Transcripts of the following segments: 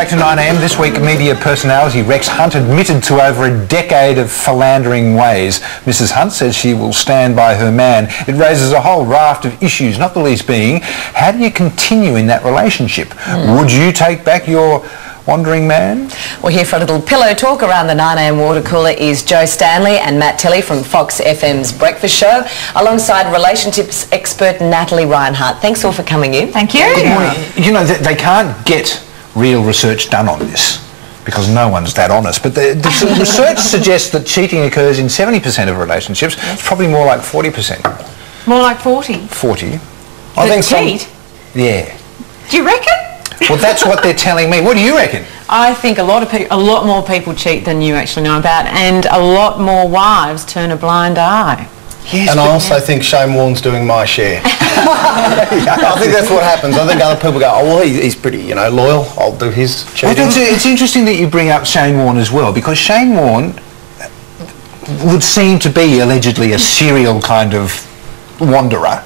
back to 9am. This week, media personality Rex Hunt admitted to over a decade of philandering ways. Mrs Hunt says she will stand by her man. It raises a whole raft of issues, not the least being, how do you continue in that relationship? Would you take back your wandering man? Well, here for a little pillow talk around the 9am water cooler is Joe Stanley and Matt Tilley from Fox FM's Breakfast Show, alongside relationships expert Natalie Rinehart. Thanks all for coming in. Thank you. Good morning. You know, they can't get real research done on this because no one's that honest, but the research suggests that cheating occurs in 70% of relationships. It's probably more like 40%. More like 40? 40. I think cheat? Yeah. Do you reckon? Well, that's what they're telling me. What do you reckon? I think a lot more people cheat than you actually know about, and a lot more wives turn a blind eye. Yes, and I also think Shane Warne's doing my share. I think that's what happens. I think other people go, oh, well, he's pretty, you know, loyal. I'll do his cheating. Well, it's interesting that you bring up Shane Warne as well, because Shane Warne would seem to be allegedly a serial kind of wanderer.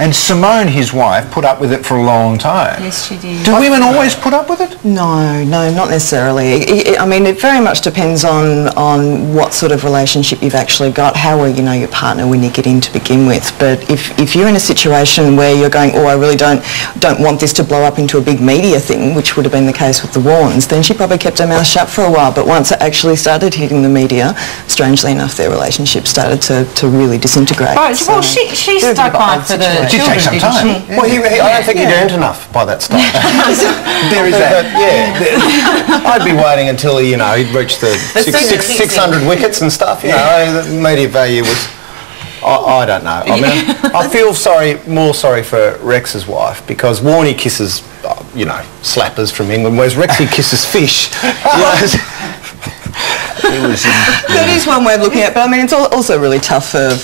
And Simone, his wife, put up with it for a long time. Yes, she did. Do women always put up with it? No, not necessarily. I mean, it very much depends on what sort of relationship you've actually got, how well you know your partner when you get in to begin with. But if you're in a situation where you're going, oh, I really don't want this to blow up into a big media thing, which would have been the case with the Warnes, then she probably kept her mouth shut for a while. But once it actually started hitting the media, strangely enough, their relationship started to really disintegrate. Right, well, she stuck by for the It did take some time. Well, I don't think he'd earned enough by that stage. There is that. Yeah. I'd be waiting until, you know, he'd reached the 600 wickets and stuff, you know. The media value was, I don't know. I mean, I feel more sorry for Rex's wife, because Warnie kisses, you know, slappers from England, whereas Rexy kisses fish. You know. That is one way of looking at it, but I mean, it's also really tough for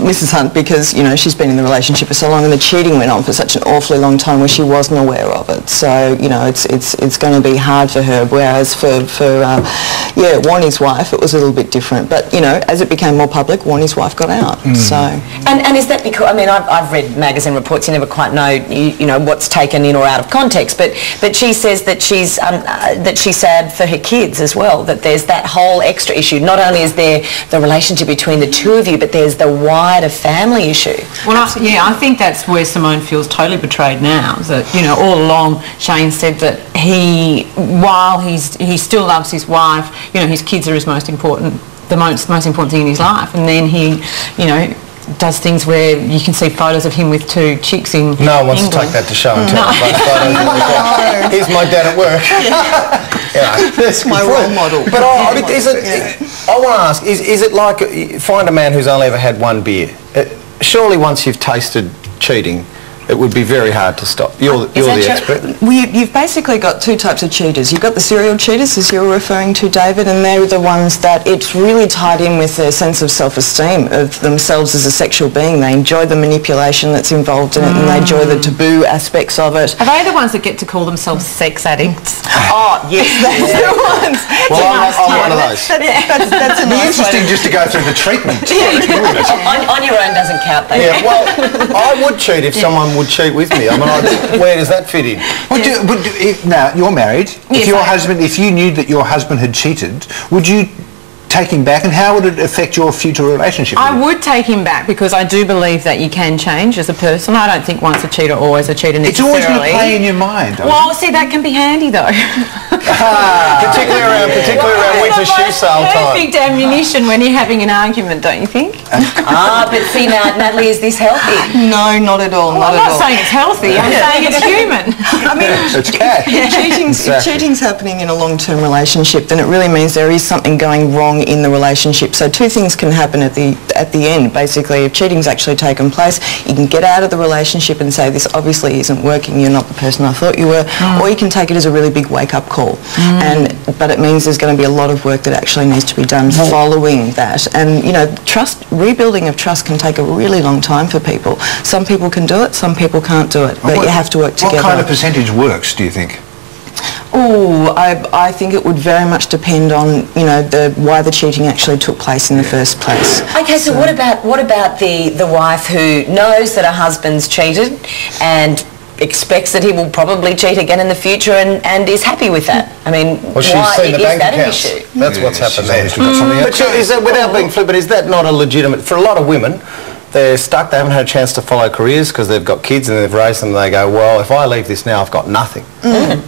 Mrs Hunt, because, you know, she's been in the relationship for so long and the cheating went on for such an awfully long time where she wasn't aware of it. So, you know, it's going to be hard for her, whereas for Warnie's wife, it was a little bit different. But, you know, as it became more public, Warnie's wife got out. So. And is that because, I mean, I've read magazine reports, you never quite know, you know, what's taken in or out of context, but she says that she's sad for her kids as well, that there's that whole extra issue. Not only is there the relationship between the two of you, but there's the wider family issue. Well, I think that's where Simone feels totally betrayed now. That, you know, all along Shane said that while he still loves his wife, you know, his kids are his most important thing in his life, and then he, you know, does things where you can see photos of him with two chicks in No one wants England. to take that to show and tell. No. Here's my dad at work. Yeah. That's my role model. But I mean, I want to ask, is it like, find a man who's only ever had one beer? Surely once you've tasted cheating, it would be very hard to stop. You're the expert. Well, you've basically got two types of cheaters. You've got the serial cheaters, as you're referring to, David, and they're the ones that it's really tied in with their sense of self-esteem of themselves as a sexual being. They enjoy the manipulation that's involved in it, and they enjoy the taboo aspects of it. Are they the ones that get to call themselves sex addicts? Oh, yes, that's the ones. Well, I'm one of those. That's It'd be interesting just to go through the treatment. on your own doesn't count, though. Yeah, well, I would cheat if someone would cheat with me. I mean, where does that fit in? Now, you're married. Yes, if you knew that your husband had cheated, would you take him back, and how would it affect your future relationship with him? I would take him back, because I do believe that you can change as a person. I don't think once a cheater, always a cheater necessarily. It's always going to play in your mind, though. Well, see, that can be handy, though. particularly around winter shoe sale time. Perfect ammunition when you're having an argument, don't you think? But see now, Natalie, is this healthy? No, not at all. Well, I'm not saying it's healthy. I'm saying it's human. I mean, it's cat. If cheating's happening in a long-term relationship, then it really means there is something going wrong in the relationship. So two things can happen at the end. Basically, if cheating's actually taken place, you can get out of the relationship and say, this obviously isn't working, you're not the person I thought you were, or you can take it as a really big wake-up call. But it means there's going to be a lot of work that actually needs to be done following that. And, you know, rebuilding of trust can take a really long time for people. Some people can do it, some people can't do it, but you have to work together. What kind of percentage works, do you think? Oh, I think it would very much depend on, you know, why the cheating actually took place in the first place. Okay, so what about the wife who knows that her husband's cheated and expects that he will probably cheat again in the future and is happy with that. I mean, well, she's why seen the is bank that accounts. an issue? That's what's happened there. But But is that, without being flippant, is that not a legitimate... For a lot of women, they're stuck, they haven't had a chance to follow careers because they've got kids and they've raised them, and they go, well, if I leave this now, I've got nothing.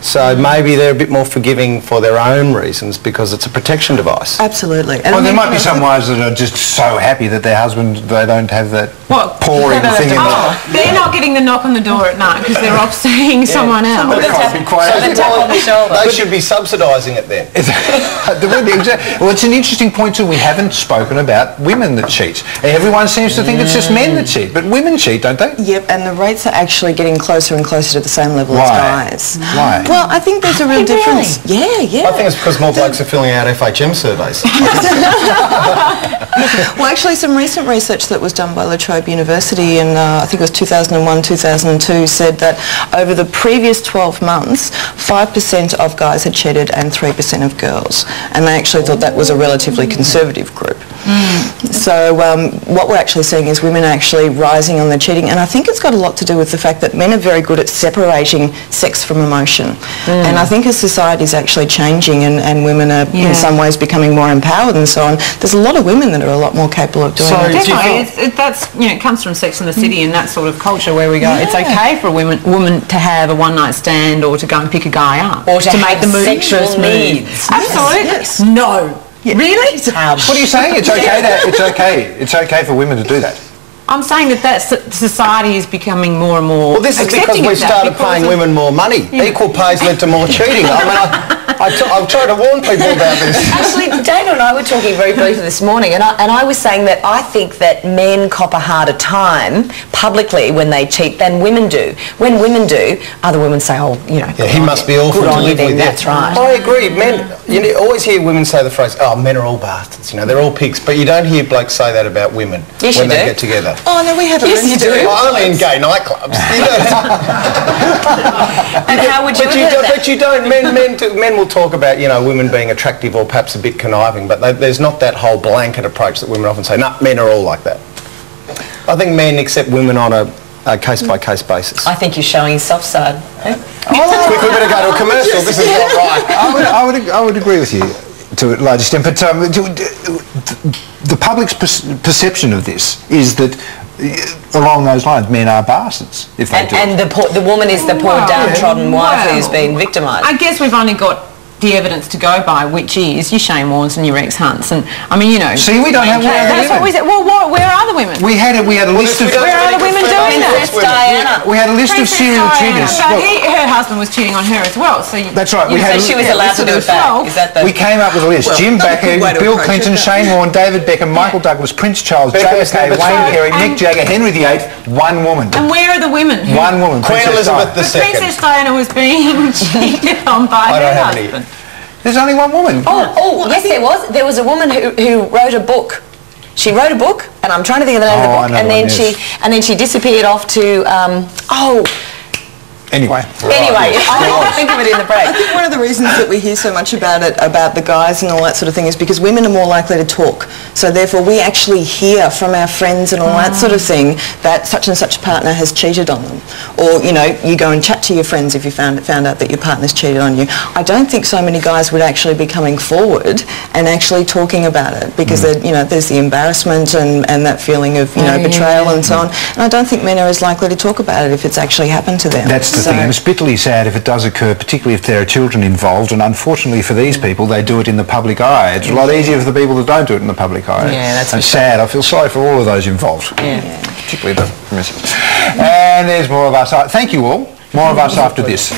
So maybe they're a bit more forgiving for their own reasons because it's a protection device. Absolutely. And well, I there mean, might be some wives that are just so happy that their husband, they don't have that pouring thing in there. They're not getting the knock on the door at night because they're off seeing someone else. They should be subsidising it then. Well, it's an interesting point too. We haven't spoken about women that cheat. Everyone seems to think it's just men that cheat, but women cheat, don't they? Yep, and the rates are actually getting closer and closer to the same level as guys. Why? Well, I think there's a real difference. Yeah, yeah. I think it's because more blokes are filling out FHM surveys. Well, actually, some recent research that was done by La Trobe University in, I think it was 2001, 2002, said that over the previous 12 months, 5% of guys had cheated and 3% of girls. And they actually thought that was a relatively conservative group. So what we're actually seeing is women actually rising on the cheating, and I think it's got a lot to do with the fact that men are very good at separating sex from emotion. And I think as society is actually changing and women are in some ways becoming more empowered and so on, there's a lot of women that are a lot more capable of doing that. Definitely, that's, you know, it comes from Sex and the City and that sort of culture where we go, it's okay for a woman to have a one-night stand or to go and pick a guy up. Or to make the sexual needs. Absolutely. Yes. No. Yeah. Really? What are you saying? It's okay. It's okay for women to do that. I'm saying that society is becoming more and more. Well, this is because we started paying women more money. Equal pay's led to more cheating. I mean, I'm trying to warn people about this. Actually, Dana and I were talking very briefly this morning, and I was saying that I think that men cop a harder time publicly when they cheat than women do. When women do, other women say, oh, you know, Yeah, he must be awful to live with. That's right. I agree. Men, you always hear women say the phrase, oh, men are all bastards, you know, they're all pigs. But you don't hear blokes say that about women when they get together. Oh, no, we have a Yes, you do. Well, only in gay nightclubs. And how would you But you don't. Men will talk about, you know, women being attractive or perhaps a bit conniving, but there's not that whole blanket approach that women often say, no, men are all like that. I think men accept women on a case-by-case basis. I think you're showing your soft side. We better go to a commercial. This is not right. I would agree with you to a large extent, but the public's perception of this is that along those lines, men are bastards if they do. And the woman is the poor downtrodden wife who's been victimised. I guess we've only got the evidence to go by, which is your Shane Warnes and your Rex Hunts, and I mean, you know. See, we don't have one of the That's what we said. Well, where are the women? We had a list of. Where are the women doing that? Princess Diana. We had a list of serial cheaters. So her husband was cheating on her as well. So that's right. So she was allowed to do it back. Is that the? We came up with a list: Jim Bakker, Bill Clinton, Shane Warne, David Beckham, Michael Douglas, Prince Charles, JFK, Wayne Carey, Mick Jagger, Henry VIII. One woman. And where are the women? One woman. Queen Elizabeth II. Princess Diana was being cheated on by her husband. There's only one woman. Oh, yes, there was. There was a woman who wrote a book. She wrote a book, and I'm trying to think of the name of the book. And then she disappeared off to Anyway, I'll think of it in the break. I think one of the reasons that we hear so much about it, about the guys and all that sort of thing, is because women are more likely to talk. So therefore we actually hear from our friends and all that sort of thing that such and such partner has cheated on them. Or, you know, you go and chat to your friends if you found out that your partner's cheated on you. I don't think so many guys would actually be coming forward and actually talking about it because, you know, there's the embarrassment and that feeling of, you know, betrayal and so on. And I don't think men are as likely to talk about it if it's actually happened to them. That's the thing, and it's bitterly sad if it does occur, particularly if there are children involved, and unfortunately for these people, they do it in the public eye. It's a lot easier for the people that don't do it in the public eye. Yeah, that's sad. I feel sorry for all of those involved, particularly the missing. And there's more of us. Thank you all. More of us after this.